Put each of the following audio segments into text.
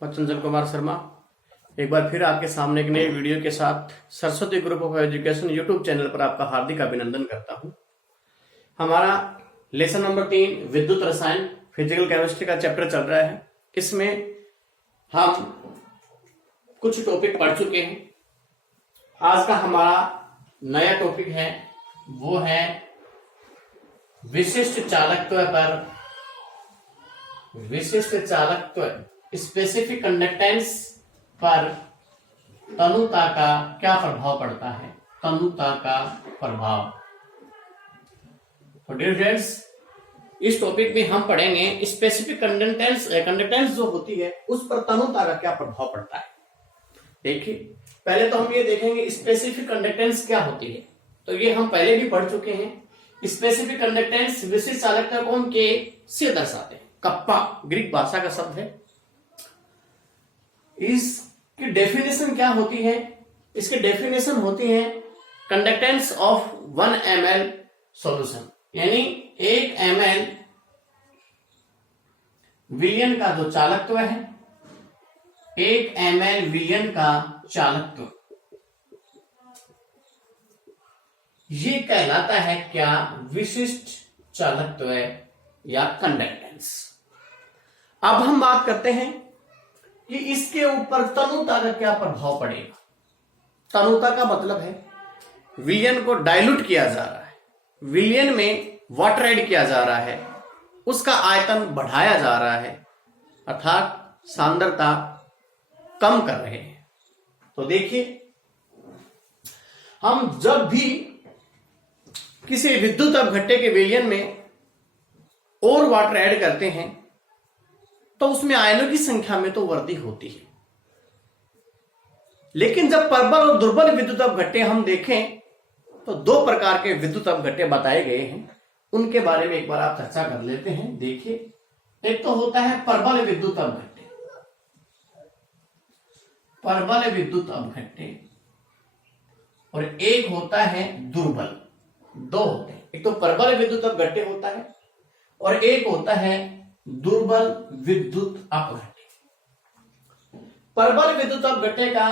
मैं चंचल कुमार शर्मा एक बार फिर आपके सामने एक नए वीडियो के साथ Saraswati group of education YouTube channel पर आपका हार्दिक अभिनंदन करता हूं। हमारा लेसन नंबर 3 विद्युत रसायन फिजिकल केमिस्ट्री का चैप्टर चल रहा है। इसमें हम कुछ टॉपिक पढ़ चुके हैं। आज का हमारा नया टॉपिक है वो है विशिष्ट चालकत्व स्पेसिफिक कंडक्टेंस पर तनुता का क्या प्रभाव पड़ता है। तनुता का प्रभाव। तो डियर फ्रेंड्स, इस टॉपिक में हम पढ़ेंगे स्पेसिफिक कंडक्टेंस जो होती है उस पर तनुता का क्या प्रभाव पड़ता है। देखिए, पहले तो हम ये देखेंगे स्पेसिफिक कंडक्टेंस क्या होती है। तो ये हम पहले भी पढ़ चुके हैं। स्पेसिफिक कंडक्टेंस विशिष्ट चालकता को हम के से दर्शाते हैं। कप्पा ग्रीक भाषा का शब्द है। इसकी डेफिनेशन क्या होती है? इसकी डेफिनेशन होती है कंडक्टेंस ऑफ 1 ml सॉल्यूशन, यानी 1 ml विलयन का जो चालकत्व है, 1 ml विलयन का चालकत्व, ये कहलाता है क्या? विशिष्ट चालकत्व या कंडक्टेंस। अब हम बात करते हैं कि इसके ऊपर तनुता का क्या प्रभाव पड़ेगा। तनुता का मतलब है विलयन को डाइल्यूट किया जा रहा है, विलयन में वाटर ऐड किया जा रहा है, उसका आयतन बढ़ाया जा रहा है, अर्थात सांद्रता कम कर रहे हैं। तो देखिए, हम जब भी किसी विद्युत अपघट्य के विलयन में और वाटर ऐड करते हैं तो उसमें आयनों की संख्या में तो वृद्धि होती है। लेकिन जब प्रबल और दुर्बल विद्युत अपघट्य हम देखें तो 2 प्रकार के विद्युत अपघट्य बताए गए हैं। उनके बारे में एक बार आप चर्चा कर लेते हैं। देखिए, एक तो होता है प्रबल विद्युत अपघट्य, प्रबल विद्युत अपघट्य, और एक होता है दुर्बल। 2 होते हैं, एक तो प्रबल विद्युत अपघट्य होता है और एक होता है दुर्बल विद्युत अपघट्य। प्रबल विद्युत अपघट्य का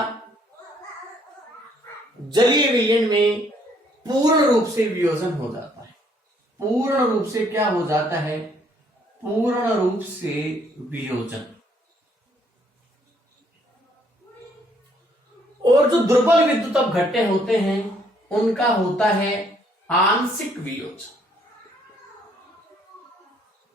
जलीय विलयन में पूर्ण रूप से वियोजन हो जाता है। पूर्ण रूप से क्या हो जाता है? पूर्ण रूप से वियोजन। और जो दुर्बल विद्युत अपघट्य होते हैं उनका होता है आंशिक वियोजन।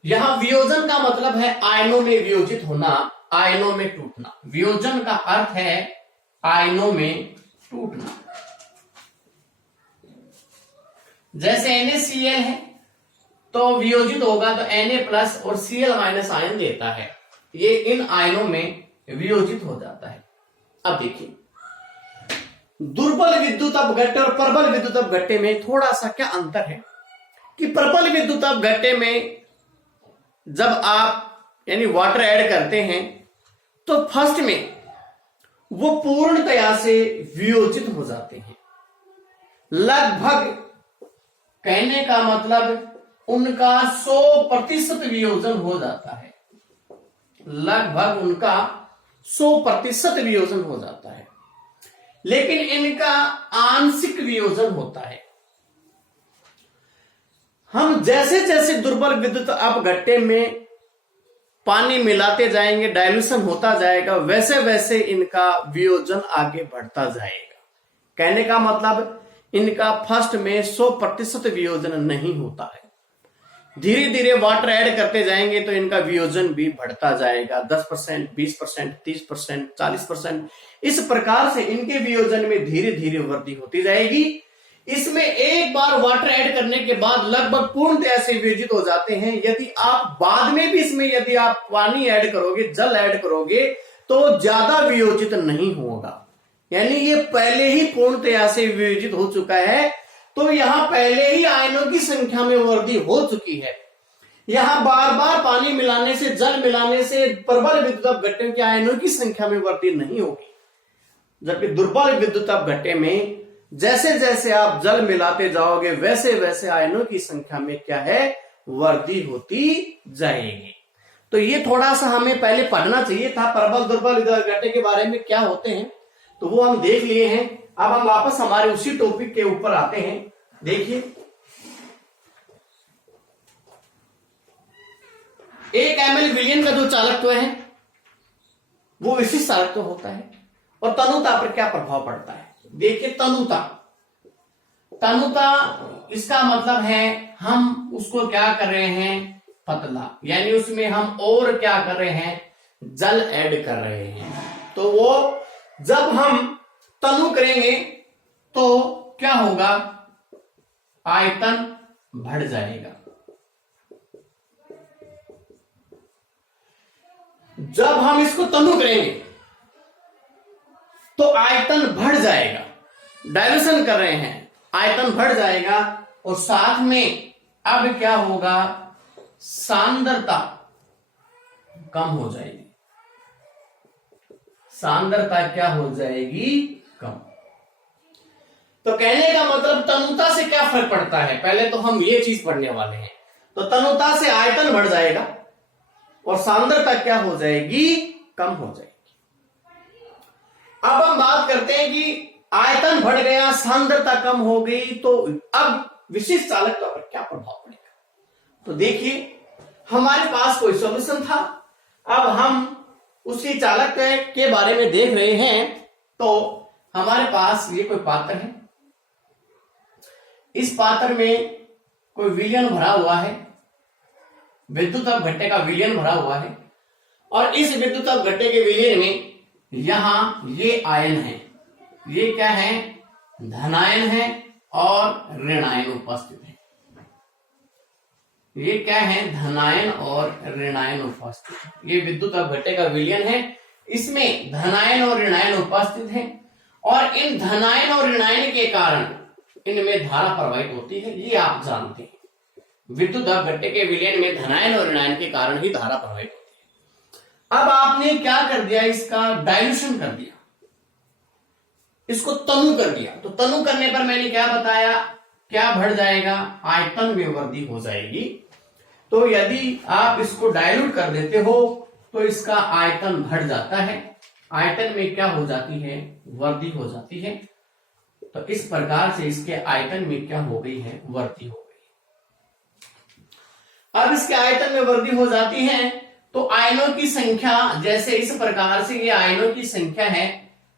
यहां वियोजन का मतलब है आयनों में वियोजित होना, आयनों में टूटना। वियोजन का अर्थ है आयनों में टूटना। जैसे NaCl है तो वियोजित होगा तो Na+ और Cl- आयन देता है। ये इन आयनों में वियोजित हो जाता है। अब देखिए, दुर्बल विद्युत अपघट्य और प्रबल विद्युत अपघट्य में थोड़ा सा क्या अंतर है कि प्रबल विद्युत अपघट्य में जब आप यानी वाटर ऐड करते हैं तो फर्स्ट में वो पूर्णतया से वियोजित हो जाते हैं। लगभग, कहने का मतलब उनका 100% वियोजन हो जाता है। लगभग उनका 100% वियोजन हो जाता है। लेकिन इनका आंशिक वियोजन होता है। हम जैसे जैसे दुर्बल विद्युत अपघट्य में पानी मिलाते जाएंगे, डाइल्यूशन होता जाएगा, वैसे वैसे इनका वियोजन आगे बढ़ता जाएगा। कहने का मतलब इनका फर्स्ट में 100% वियोजन नहीं होता है। धीरे धीरे वाटर ऐड करते जाएंगे तो इनका वियोजन भी बढ़ता जाएगा। 10%, 20%, 30%, 40%, इस प्रकार से इनके वियोजन में धीरे धीरे वृद्धि होती जाएगी। इसमें एक बार वाटर ऐड करने के बाद लगभग पूर्णतया से वियोजित हो जाते हैं। यदि आप बाद में भी इसमें यदि आप पानी ऐड करोगे, जल ऐड करोगे तो ज्यादा वियोजित नहीं होगा। यानी ये पहले ही पूर्णतया से वियोजित हो चुका है, तो यहां पहले ही आयनों की संख्या में वृद्धि हो चुकी है। यहां बार बार पानी मिलाने से, जल मिलाने से प्रबल विद्युत अपघट्य के आयनों की संख्या में वृद्धि नहीं होगी। जबकि दुर्बल विद्युत अपघट्य में जैसे जैसे आप जल मिलाते जाओगे वैसे वैसे आयनों की संख्या में क्या है? वृद्धि होती जाएगी। तो ये थोड़ा सा हमें पहले पढ़ना चाहिए था, प्रबल दुर्बल विद्युत गट्टे के बारे में क्या होते हैं, तो वो हम देख लिए हैं। अब हम वापस हमारे उसी टॉपिक के ऊपर आते हैं। देखिए, एक ml विलयन का जो चालकत्व है वो विशिष्ट चालकत्व होता है। और तनुता पर क्या प्रभाव पड़ता है? देखिए, तनुता इसका मतलब है हम उसको क्या कर रहे हैं, पतला, यानी उसमें हम और क्या कर रहे हैं, जल ऐड कर रहे हैं। तो वो जब हम तनु करेंगे तो क्या होगा, आयतन बढ़ जाएगा। जब हम इसको तनु करेंगे तो आयतन बढ़ जाएगा। डायल्यूशन कर रहे हैं, आयतन बढ़ जाएगा। और साथ में अब क्या होगा, सांद्रता कम हो जाएगी। सांद्रता क्या हो जाएगी, कम। तो कहने का मतलब तनुता से क्या फर्क पड़ता है, पहले तो हम ये चीज पढ़ने वाले हैं। तो तनुता से आयतन बढ़ जाएगा और सांद्रता क्या हो जाएगी, कम हो जाएगी। अब हम बात करते हैं कि आयतन बढ़ गया, सांद्रता कम हो गई, तो अब विशिष्ट चालकत्व पर क्या प्रभाव पड़ेगा। तो देखिए, हमारे पास कोई सॉल्यूशन था, अब हम उसी चालकत्व के बारे में देख रहे हैं। तो हमारे पास ये कोई पात्र है, इस पात्र में कोई विलयन भरा हुआ है, विद्युत अपघट्य का विलयन भरा हुआ है। और इस विद्युत अपघट्य के विलयन में यहां ये आयन है, ये क्या है, धनायन है और ऋणायन उपस्थित है। ये क्या है, धनायन और ऋणायन उपस्थित है। ये विद्युत अपघट्य का विलयन है, इसमें धनायन और ऋणायन उपस्थित है। और इन धनायन और ऋणायन के कारण इनमें धारा प्रवाहित होती है, ये आप जानते हैं। विद्युत अपघट्य के विलयन में धनायन और ऋणायन के कारण ही धारा प्रवाहित होती है। अब आपने क्या कर दिया, इसका डाइल्यूशन कर दिया, इसको तनु कर दिया। तो तनु करने पर मैंने क्या बताया, क्या बढ़ जाएगा, आयतन में वृद्धि हो जाएगी। तो यदि आप इसको डाइल्यूट कर देते हो तो इसका आयतन बढ़ जाता है, आयतन में क्या हो जाती है, वृद्धि हो जाती है। तो इस प्रकार से इसके आयतन में क्या हो गई है, वृद्धि हो गई। अब इसके आयतन में वृद्धि हो जाती है तो आयनों की संख्या, जैसे इस प्रकार से ये आयनों की संख्या है,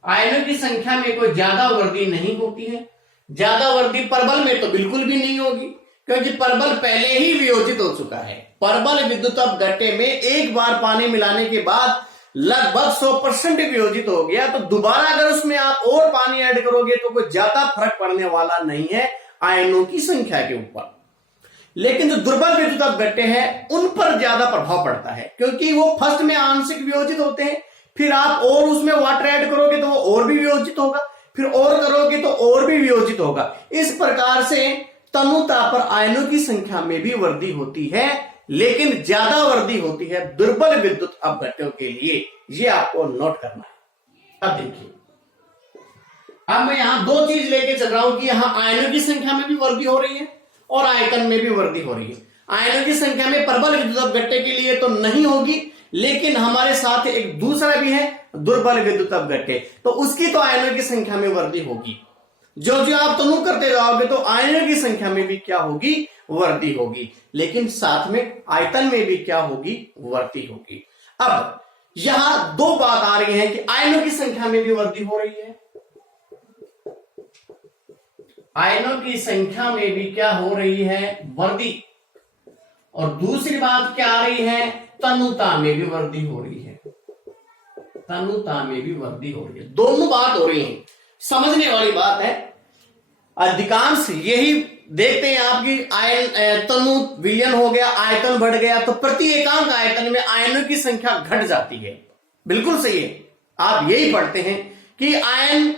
आयनों की संख्या में कोई ज्यादा वृद्धि नहीं होती है। ज्यादा वृद्धि परबल में तो बिल्कुल भी नहीं होगी, क्योंकि परबल पहले ही वियोजित हो चुका है। परबल विद्युत अपघट्य में एक बार पानी मिलाने के बाद लगभग 100% वियोजित हो गया। तो दोबारा अगर उसमें आप और पानी ऐड करोगे तो कोई ज्यादा फर्क पड़ने वाला नहीं है आयनों की संख्या के ऊपर। लेकिन जो दुर्बल विद्युत अपघट्य है उन पर ज्यादा प्रभाव पड़ता है, क्योंकि वो फर्स्ट में आंशिक वियोजित होते हैं, फिर आप और उसमें वाटर ऐड करोगे तो वो और भी वियोजित होगा, फिर और करोगे तो और भी वियोजित होगा। इस प्रकार से तनुता पर आयनों की संख्या में भी वृद्धि होती है, लेकिन ज्यादा वृद्धि होती है दुर्बल विद्युत अपघट्यों के लिए। ये आपको नोट करना है। अब देखिए, अब मैं यहां दो चीज लेके चल रहा हूं कि यहां आयनों की संख्या में भी वृद्धि हो रही है और आयतन में भी वृद्धि हो रही है। आयनों की संख्या में प्रबल विद्युत अपघट्य के लिए तो नहीं होगी, लेकिन हमारे साथ एक दूसरा भी है दुर्बल विद्युत अपघट्य, तो उसकी तो आयनों की संख्या में वृद्धि होगी। जो जो आप तनु करते जाओगे तो आयनों की संख्या में भी क्या होगी, वृद्धि होगी, लेकिन साथ में आयतन में भी क्या होगी, वृद्धि होगी। अब यहां दो बात आ रही है कि आयनों की संख्या में भी वृद्धि हो रही है, आयनों की संख्या में भी क्या हो रही है, वृद्धि। और दूसरी बात क्या आ रही है, तनुता में भी वृद्धि हो रही है, तनुता में भी वृद्धि हो रही है। दोनों बात हो रही है, समझने वाली बात है। अधिकांश यही देखते हैं आपकी आयन तनु विलयन हो गया, आयतन बढ़ गया, तो प्रति एकांक आयतन में आयनों की संख्या घट जाती है। बिल्कुल सही है, आप यही पढ़ते हैं कि आयन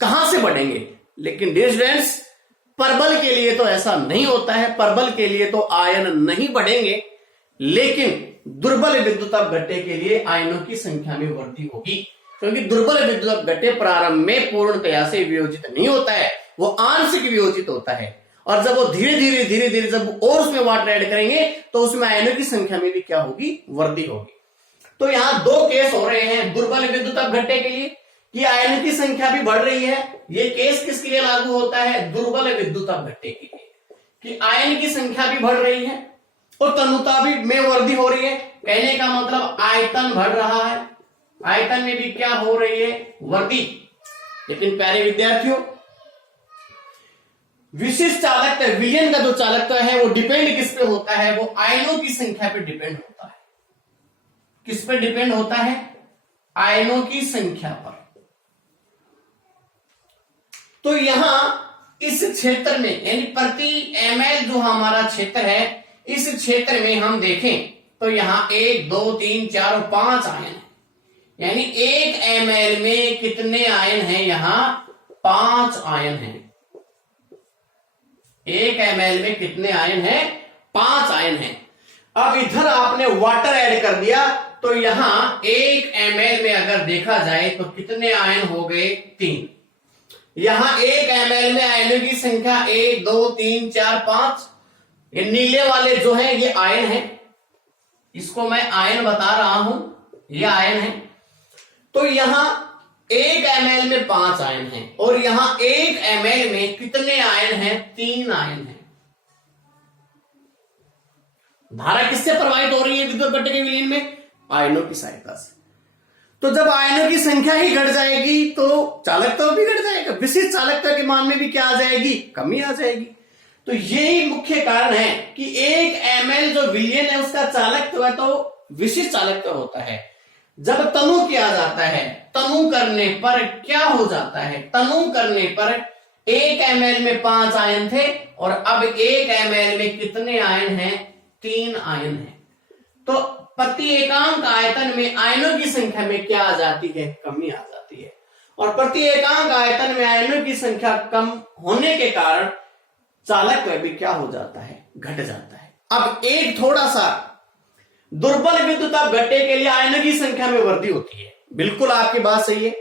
कहां से बढ़ेंगे, लेकिन डियर स्टूडेंट्स परबल के लिए तो ऐसा नहीं होता है। परबल के लिए तो आयन नहीं बढ़ेंगे, लेकिन दुर्बल विद्युत अपघट्य के लिए आयनों की संख्या में वृद्धि होगी, क्योंकि दुर्बल विद्युत अपघट्य प्रारंभ में पूर्णतया से वियोजित नहीं होता है, वो आंशिक वियोजित होता है। और जब वो धीरे धीरे जब और उसमें वाटर ऐड करेंगे तो उसमें आयनों की संख्या में भी क्या होगी, वृद्धि होगी। तो यहां दो केस हो रहे हैं दुर्बल विद्युत अपघट्य के लिए कि आयनों की संख्या भी बढ़ रही है। ये केस किसके लिए लागू होता है, दुर्बल विद्युत अपघट्य के लिए, कि आयन की संख्या भी बढ़ रही है और तनुता भी में वृद्धि हो रही है। कहने का मतलब आयतन बढ़ रहा है, आयतन में भी क्या हो रही है, वृद्धि। लेकिन प्यारे विद्यार्थियों, विशिष्ट चालकत्व, विलयन का जो चालकत्व है वो डिपेंड किस पे होता है, वो आयनों की संख्या पे डिपेंड होता है। किस पे डिपेंड होता है, आयनों की संख्या पर। तो यहां इस क्षेत्र में यानी प्रति ml जो हमारा क्षेत्र है, इस क्षेत्र में हम देखें तो यहां 1 2 3 4 और 5 आयन है। यानी 1 ml में कितने आयन हैं, यहां 5 आयन हैं। 1 ml में कितने आयन हैं, 5 आयन हैं। अब इधर आपने वाटर ऐड कर दिया तो यहां 1 ml में अगर देखा जाए तो कितने आयन हो गए, 3। यहां 1 ml में आयनों की संख्या 1 2 3 4 5। ये नीले वाले जो हैं ये आयन है, इसको मैं आयन बता रहा हूं, ये आयन है। तो यहां 1 ml में 5 आयन हैं और यहां 1 ml में कितने आयन हैं, 3 आयन हैं। धारा किससे प्रवाहित हो रही है विद्युत अपघट्य के विलयन में, आयनों की सहायता से। तो जब आयनों की संख्या ही घट जाएगी तो चालकत्व भी घट जाएगा, विशिष्ट चालकत्व के मान में भी क्या आ जाएगी, कमी आ जाएगी। तो यही मुख्य कारण है कि 1 ml जो विलयन है उसका चालकत्व है तो विशिष्ट चालकत्व होता है। जब तनु किया जाता है, तनु करने पर क्या हो जाता है, तनु करने पर 1 ml में 5 आयन थे और अब 1 ml में कितने आयन हैं, 3 आयन हैं। तो प्रति एकांक आयतन में आयनों की संख्या में क्या आ जाती है, कमी आ जाती है। और प्रति एकांक आयतन में आयनों की संख्या कम होने के कारण चालकत्व भी क्या हो जाता है, घट जाता है। अब एक थोड़ा सा दुर्बल विद्युत अपघट्य के लिए आयनों की संख्या में वृद्धि होती है। बिल्कुल आपकी बात सही है।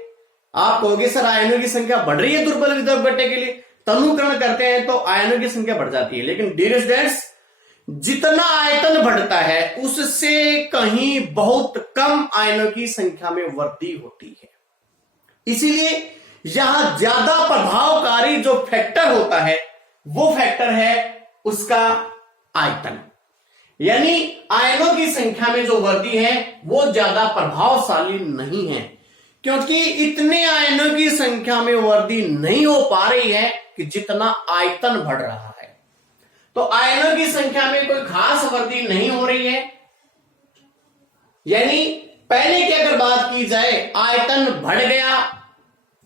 आप कहोगे सर आयनों की संख्या बढ़ रही है दुर्बल विद्युत अपघट्य के लिए, तनुकरण करते हैं तो आयनों की संख्या बढ़ जाती है। लेकिन डियर स्टूडेंट्स, जितना आयतन बढ़ता है उससे कहीं बहुत कम आयनों की संख्या में वृद्धि होती है। इसीलिए यहां ज्यादा प्रभावकारी जो फैक्टर होता है वो फैक्टर है उसका आयतन, यानी आयनों की संख्या में जो वृद्धि है वो ज्यादा प्रभावशाली नहीं है, क्योंकि इतने आयनों की संख्या में वृद्धि नहीं हो पा रही है कि जितना आयतन बढ़ रहा है। तो आयनों की संख्या में कोई खास वृद्धि नहीं हो रही है। यानी पहले की अगर बात की जाए, आयतन बढ़ गया,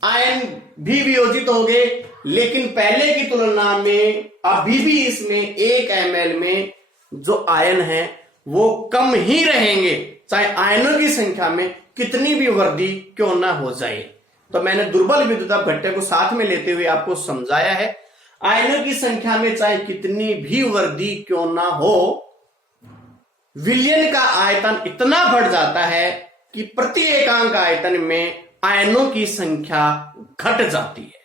आयन भी वियोजित हो गए, लेकिन पहले की तुलना में अभी भी इसमें 1 ml में जो आयन है वो कम ही रहेंगे, चाहे आयनों की संख्या में कितनी भी वृद्धि क्यों ना हो जाए। तो मैंने दुर्बल विद्युत अपघट्य को साथ में लेते हुए आपको समझाया है, आयनों की संख्या में चाहे कितनी भी वृद्धि क्यों ना हो, विलयन का आयतन इतना बढ़ जाता है कि प्रति एकांक आयतन में आयनों की संख्या घट जाती है।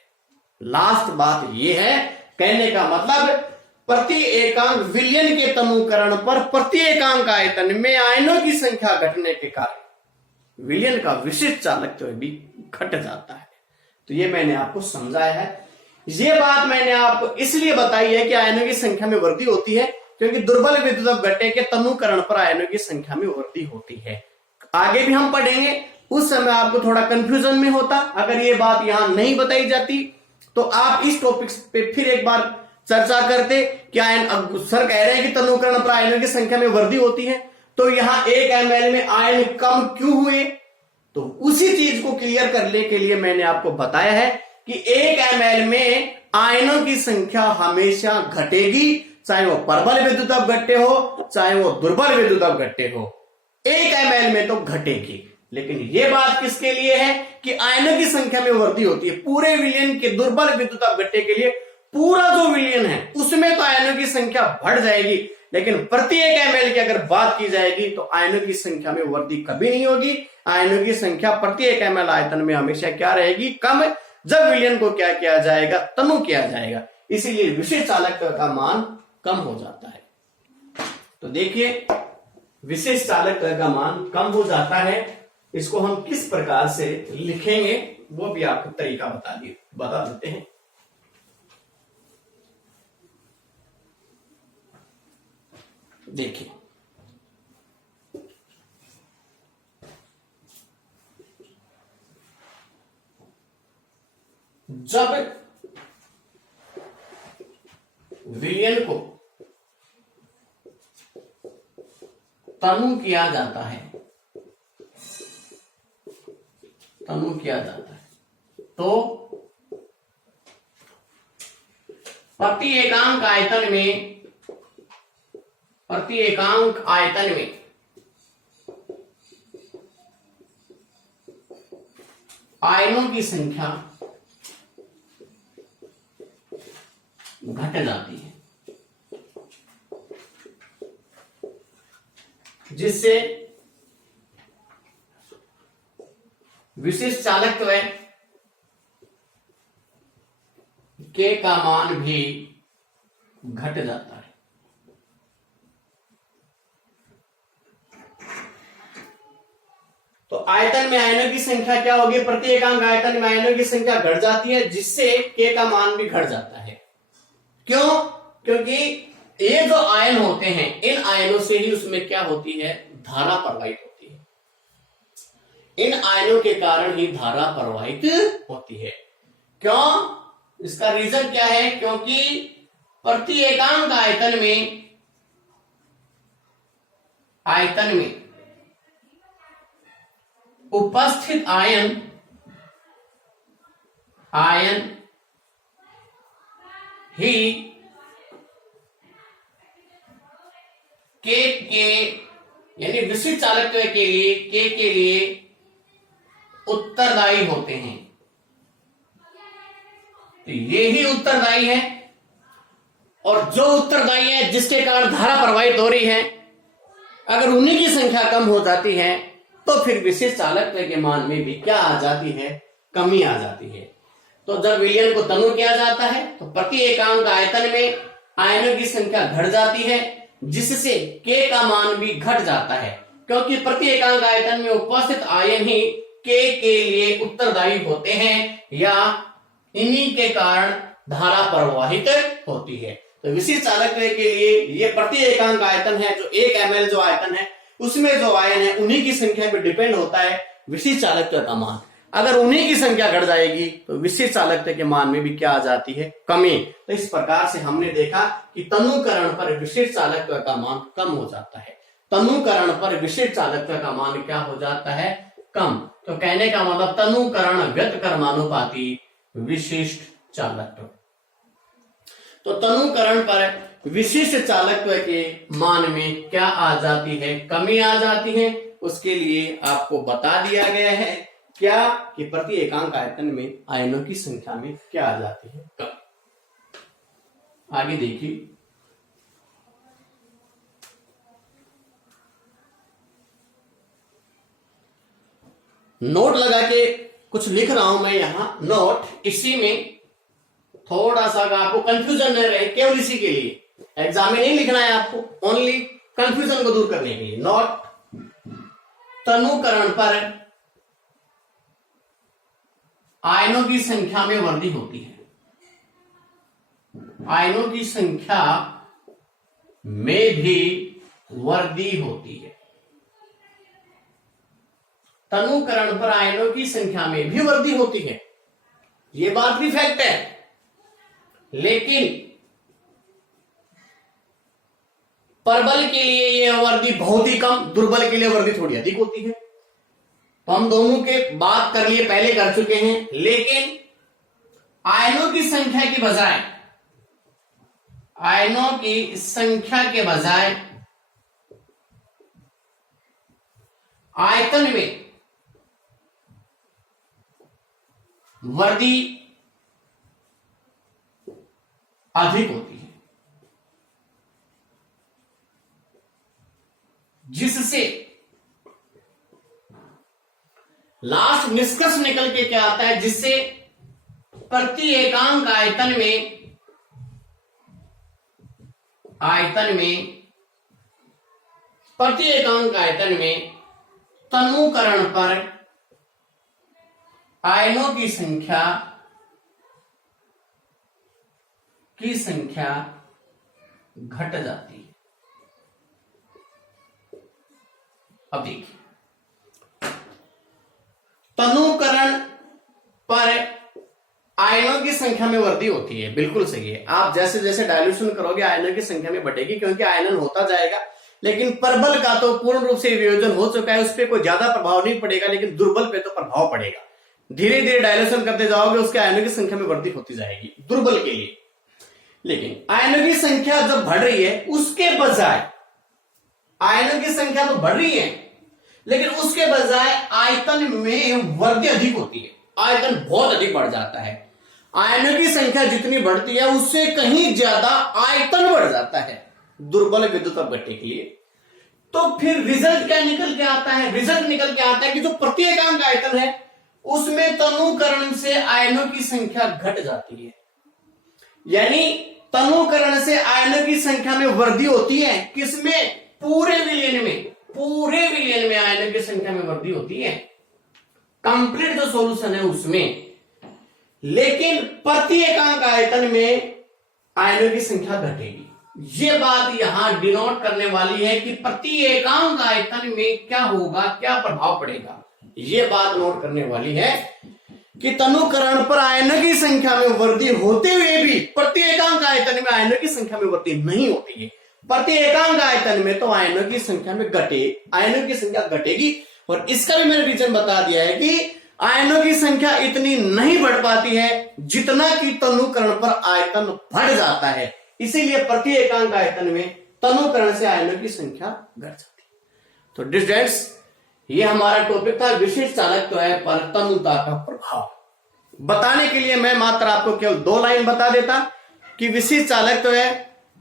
लास्ट बात यह है, कहने का मतलब प्रति एकांक विलयन के तनुकरण पर प्रति एकांक आयतन में आयनों की संख्या घटने के कारण विलयन का विशिष्ट चालकत्व भी घट जाता है। तो ये मैंने आपको समझाया है। ये बात मैंने आपको इसलिए बताई है कि आयनों की संख्या में वृद्धि होती है क्योंकि दुर्बल विद्युत अपघट्य के तनुकरण पर आयनों की संख्या में वृद्धि होती है। आगे भी हम पढ़ेंगे, उस समय आपको थोड़ा कंफ्यूजन में होता अगर ये बात यहां नहीं बताई जाती, तो आप इस टॉपिक पे फिर एक बार चर्चा करते कि आयन, सर कह रहे हैं कि तनुकरण पर आयनों की संख्या में वृद्धि होती है, तो यहां 1 ml में आयन कम क्यों हुए। तो उसी चीज को क्लियर करने के लिए मैंने आपको बताया है कि 1 ml में आयनों की संख्या हमेशा घटेगी, चाहे वो प्रबल विद्युत अपघट्य हो चाहे वो दुर्बल विद्युत अपघट्य हो, 1 ml में तो घटेगी। लेकिन ये बात किसके लिए है कि आयनों की संख्या में वृद्धि होती है। पूरे विलयन के दुर्बल विद्युत अपघट्य के लिए पूरा जो विलयन है उसमें तो आयनों की संख्या बढ़ जाएगी, लेकिन प्रति 1 ml की अगर बात की जाएगी तो आयनों की संख्या में वृद्धि कभी नहीं होगी। आयनों की संख्या प्रति 1 ml आयतन में हमेशा क्या रहेगी, कम, जब विलयन को क्या किया जाएगा, तनु किया जाएगा। इसीलिए विशिष्ट चालकत्व का मान कम हो जाता है। तो देखिए, विशिष्ट चालकत्व का मान कम हो जाता है, इसको हम किस प्रकार से लिखेंगे वो भी आपको तरीका बता देते हैं। देखिए, जब विलयन को तनु किया जाता है, तो प्रति एकांक आयतन में आयनों की संख्या घट जाती है, जिससे विशिष्ट चालकत्व के का मान भी घट जाता है। तो आयतन में आयनों की संख्या क्या होगी, प्रति एकांक आयतन में आयनों की संख्या घट जाती है, जिससे के का मान भी घट जाता है। क्यों? क्योंकि ये जो आयन होते हैं, इन आयनों से ही उसमें क्या होती है, धारा प्रवाहित होती है। इन आयनों के कारण ही धारा प्रवाहित होती है। क्यों? इसका रीजन क्या है? क्योंकि प्रति एकांक आयतन में उपस्थित आयन ही के यानी विशिष्ट चालकत्व के लिए के लिए उत्तरदायी होते हैं। तो ये ही उत्तरदायी है, और जो उत्तरदायी है जिसके कारण धारा प्रवाहित हो रही है, अगर उन्हीं की संख्या कम हो जाती है तो फिर विशिष्ट चालकत्व के मान में भी क्या आ जाती है, कमी आ जाती है। तो जब विलयन को तनु किया जाता है तो प्रति एकांक आयतन में आयनों की संख्या घट जाती है, जिससे के का मान भी घट जाता है, क्योंकि प्रति एकांक आयतन में उपस्थित आयन ही के लिए उत्तरदायी होते हैं, या इन्हीं के कारण धारा प्रवाहित होती है। तो विशिष्ट चालकत्व के लिए ये प्रति एकांक आयतन है, जो 1 ml जो आयतन है उसमें जो आयन है उन्हीं की संख्या पर डिपेंड होता है विशिष्ट चालकत्व का मान। अगर उन्हीं की संख्या घट जाएगी तो विशिष्ट चालकत्व के मान में भी क्या आ जाती है, कमी। तो इस प्रकार से हमने देखा कि तनुकरण पर विशिष्ट चालकत्व का मान कम हो जाता है। तनुकरण पर विशिष्ट चालकत्व का मान क्या हो जाता है, कम। तो कहने का मतलब तनुकरण व्यतकर्मानुपाती विशिष्ट चालकत्व। तो तनुकरण पर विशिष्ट चालकत्व के मान में क्या आ जाती है, कमी आ जाती है। उसके लिए आपको बता दिया गया है क्या, कि प्रति एकांक आयतन में आयनों की संख्या में क्या आ जाती है, कमी। आगे देखिए, नोट लगा के कुछ लिख रहा हूं मैं यहां नोट, इसी में थोड़ा सा आपको कंफ्यूजन न रहे, केवल इसी के लिए एग्जाम में नहीं लिखना है आपको, ओनली कंफ्यूजन को दूर करने के लिए। नोट, तनुकरण पर आयनों की संख्या में वृद्धि होती है, आयनों की संख्या में भी वृद्धि होती है। तनुकरण पर आयनों की संख्या में भी वृद्धि होती है, ये बात भी फैक्ट है। लेकिन परबल के लिए यह वृद्धि बहुत ही कम, दुर्बल के लिए वृद्धि थोड़ी अधिक होती है। तो हम दोनों के बात कर लिए, पहले कर चुके हैं। लेकिन आयनों की संख्या की बजाय, आयनों की संख्या के बजाय आयतन में वृद्धि अधिक होती है, जिससे लास्ट निष्कर्ष निकल के क्या आता है, जिससे प्रति एकांक आयतन में आयतन में, प्रति एकांक आयतन में तनुकरण पर आयनों की संख्या घट जाती है। अब देखिए, तनुकरण पर आयनों की संख्या में वृद्धि होती है, बिल्कुल सही है। आप जैसे जैसे डायल्यूशन करोगे आयनों की संख्या में बढ़ेगी, क्योंकि आयनन होता जाएगा। लेकिन प्रबल का तो पूर्ण रूप से वियोजन हो चुका है, उस पर कोई ज्यादा प्रभाव नहीं पड़ेगा, लेकिन दुर्बल पे तो प्रभाव पड़ेगा। धीरे धीरे डायल्यूशन करते जाओगे, उसके आयनों की संख्या में वृद्धि होती जाएगी दुर्बल के लिए। लेकिन आयनों की संख्या जब बढ़ रही है, उसके बजाय आयनों की संख्या तो बढ़ रही है, लेकिन उसके बजाय आयतन में वृद्धि अधिक होती है, आयतन बहुत अधिक बढ़ जाता है। आयनों की संख्या जितनी बढ़ती है, उससे कहीं ज्यादा आयतन बढ़ जाता है दुर्बल विद्युत अपघट्य के लिए। तो फिर रिजल्ट क्या निकल के आता है? रिजल्ट निकल के आता है कि जो प्रति एकांक आयतन है, उसमें तनुकरण से आयनों की संख्या घट जाती है। यानी तनुकरण से आयनों की संख्या में वृद्धि होती है। किसमें? पूरे विलयन में, पूरे विलयन में आयनों की संख्या में वृद्धि होती है, कंप्लीट जो सॉल्यूशन है उसमें। लेकिन प्रति एकांक आयतन में आयनों की संख्या घटेगी। ये बात यहां डिनोट करने वाली है कि प्रति एकांक आयतन में क्या होगा, क्या प्रभाव पड़ेगा। ये बात नोट करने वाली है कि तनुकरण पर आयनों की संख्या में वृद्धि होते हुए भी प्रति एकांक आयतन में आयनों की संख्या में वृद्धि नहीं होती है। प्रति एकांक आयतन में तो आयनों की संख्या में आयनों की संख्या घटेगी। और इसका भी मैंने रीजन बता दिया है कि आयनों की संख्या इतनी नहीं बढ़ पाती है जितना कि तनुकरण पर आयतन बढ़ जाता है। इसीलिए प्रति एकांक आयतन में तनुकरण से आयनों की संख्या घट जाती है। तो डिस्टेंस, ये हमारा टॉपिक था विशिष्ट चालकत्व पर तनुता का प्रभाव। बताने के लिए मैं मात्र आपको केवल 2 लाइन बता देता कि विशिष्ट चालकत्व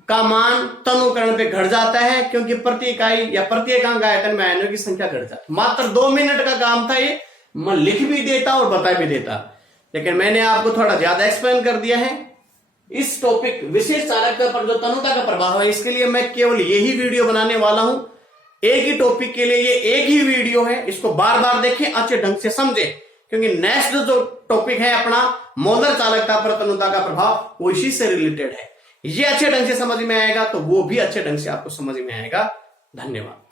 का मान तनुकरण पे घट जाता है, क्योंकि प्रति इकाई या प्रति एकांक आयतन में आयनों की संख्या घट जाती है। मात्र 2 मिनट का काम था ये, मैं लिख भी देता और बता भी देता, लेकिन मैंने आपको थोड़ा ज्यादा एक्सप्लेन कर दिया है। इस टॉपिक विशिष्ट चालकत्व पर जो तनुता का प्रभाव है, इसके लिए मैं केवल यही वीडियो बनाने वाला हूं। एक ही टॉपिक के लिए ये एक ही वीडियो है, इसको बार बार देखें, अच्छे ढंग से समझें, क्योंकि नेक्स्ट जो टॉपिक है अपना मोलर चालकता पर तनुता का प्रभाव, वो इसी से रिलेटेड है। ये अच्छे ढंग से समझ में आएगा तो वो भी अच्छे ढंग से आपको समझ में आएगा। धन्यवाद।